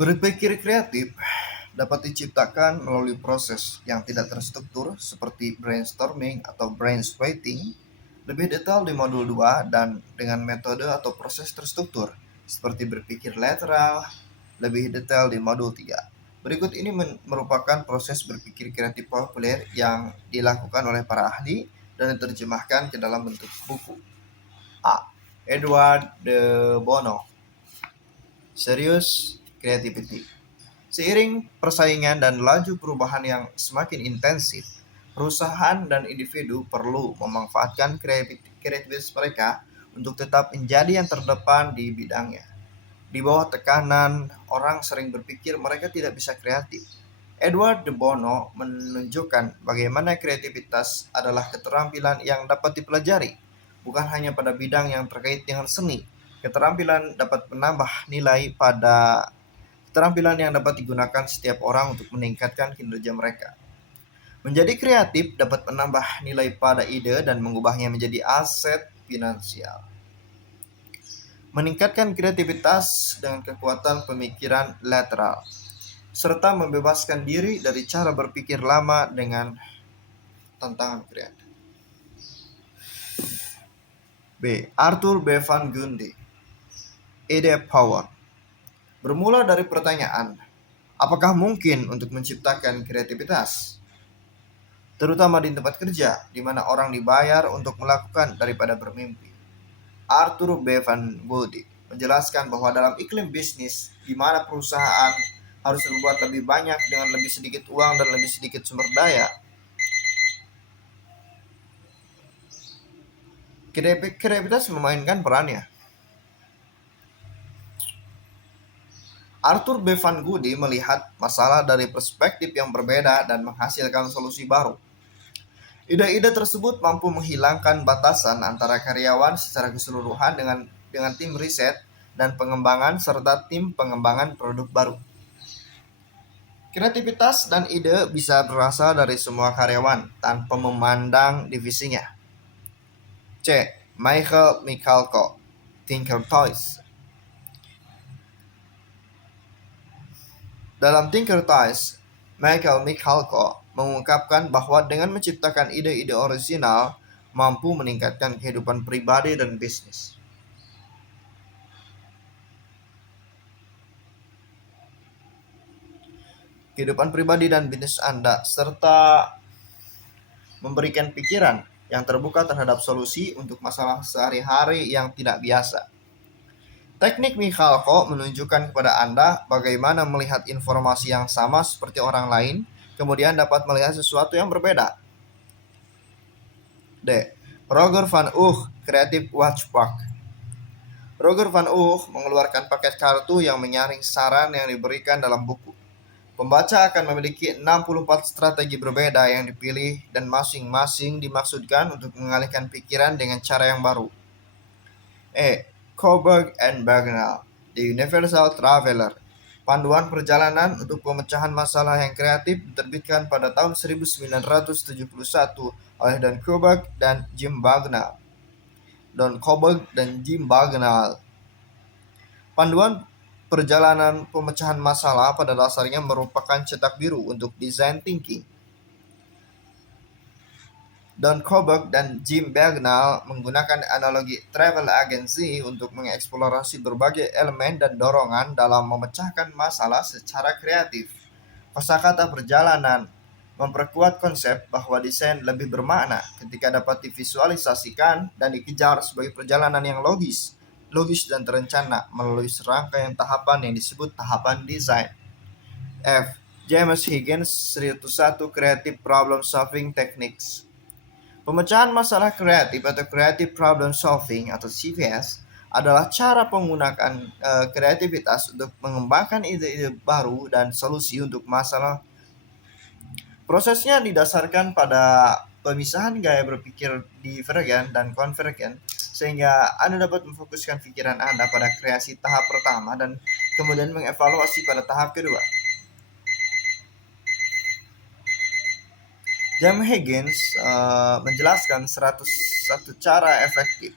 Berpikir kreatif dapat diciptakan melalui proses yang tidak terstruktur seperti brainstorming atau brainswriting, lebih detail di modul 2 dan dengan metode atau proses terstruktur seperti berpikir lateral, lebih detail di modul 3. Berikut ini merupakan proses berpikir kreatif populer yang dilakukan oleh para ahli dan diterjemahkan ke dalam bentuk buku. A. Edward de Bono. Serious Creativity. Seiring persaingan dan laju perubahan yang semakin intensif, perusahaan dan individu perlu memanfaatkan kreativitas mereka untuk tetap menjadi yang terdepan di bidangnya. Di bawah tekanan, orang sering berpikir mereka tidak bisa kreatif. Edward de Bono menunjukkan bagaimana kreativitas adalah keterampilan yang dapat dipelajari, bukan hanya pada bidang yang terkait dengan seni. Keterampilan yang dapat digunakan setiap orang untuk meningkatkan kinerja mereka. Menjadi kreatif dapat menambah nilai pada ide dan mengubahnya menjadi aset finansial. Meningkatkan kreativitas dengan kekuatan pemikiran lateral, serta membebaskan diri dari cara berpikir lama dengan tantangan kreatif. B. Arthur B. Van Gundy. Ide Power. Bermula dari pertanyaan, apakah mungkin untuk menciptakan kreativitas? Terutama di tempat kerja, di mana orang dibayar untuk melakukan daripada bermimpi. Arthur B. Van Gundy menjelaskan bahwa dalam iklim bisnis, di mana perusahaan harus berbuat lebih banyak dengan lebih sedikit uang dan lebih sedikit sumber daya, kreativitas memainkan perannya. Arthur B. Van Gundy melihat masalah dari perspektif yang berbeda dan menghasilkan solusi baru. Ide-ide tersebut mampu menghilangkan batasan antara karyawan secara keseluruhan dengan tim riset dan pengembangan serta tim pengembangan produk baru. Kreativitas dan ide bisa berasal dari semua karyawan tanpa memandang divisinya. C. Michael Michalko, Tinker Toys. Dalam Tinker Toys, Michael Michalko mengungkapkan bahwa dengan menciptakan ide-ide orisinal mampu meningkatkan kehidupan pribadi dan bisnis. Kehidupan pribadi dan bisnis Anda, serta memberikan pikiran yang terbuka terhadap solusi untuk masalah sehari-hari yang tidak biasa. Teknik Michalko menunjukkan kepada Anda bagaimana melihat informasi yang sama seperti orang lain, kemudian dapat melihat sesuatu yang berbeda. D. Roger Van Oog, Creative Watchbox. Roger Van Oog mengeluarkan paket kartu yang menyaring saran yang diberikan dalam buku. Pembaca akan memiliki 64 strategi berbeda yang dipilih dan masing-masing dimaksudkan untuk mengalihkan pikiran dengan cara yang baru. E. Kohlberg and Bagnall, The Universal Traveler. Panduan perjalanan untuk pemecahan masalah yang kreatif diterbitkan pada tahun 1971 oleh Don Kohlberg dan Jim Bagnall. Panduan perjalanan pemecahan masalah pada dasarnya merupakan cetak biru untuk design thinking. Don Kohlberg dan Jim Bagnall menggunakan analogi travel agency untuk mengeksplorasi berbagai elemen dan dorongan dalam memecahkan masalah secara kreatif. Kosakata perjalanan memperkuat konsep bahwa desain lebih bermakna ketika dapat divisualisasikan dan dikejar sebagai perjalanan yang logis dan terencana melalui serangkaian tahapan yang disebut tahapan desain. F. James Higgins 101 Creative Problem Solving Techniques. Pemecahan masalah kreatif atau Creative Problem Solving atau CPS adalah cara penggunaan kreativitas untuk mengembangkan ide-ide baru dan solusi untuk masalah. Prosesnya didasarkan pada pemisahan gaya berpikir divergen dan konvergen, sehingga Anda dapat memfokuskan pikiran Anda pada kreasi tahap pertama dan kemudian mengevaluasi pada tahap kedua. James Higgins menjelaskan 101 cara efektif.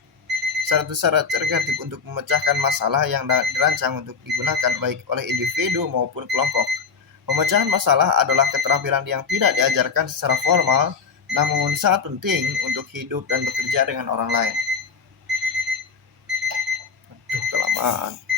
Syarat-syarat kreatif untuk memecahkan masalah yang dirancang untuk digunakan baik oleh individu maupun kelompok. Pemecahan masalah adalah keterampilan yang tidak diajarkan secara formal, namun sangat penting untuk hidup dan bekerja dengan orang lain. Aduh, kelamaan.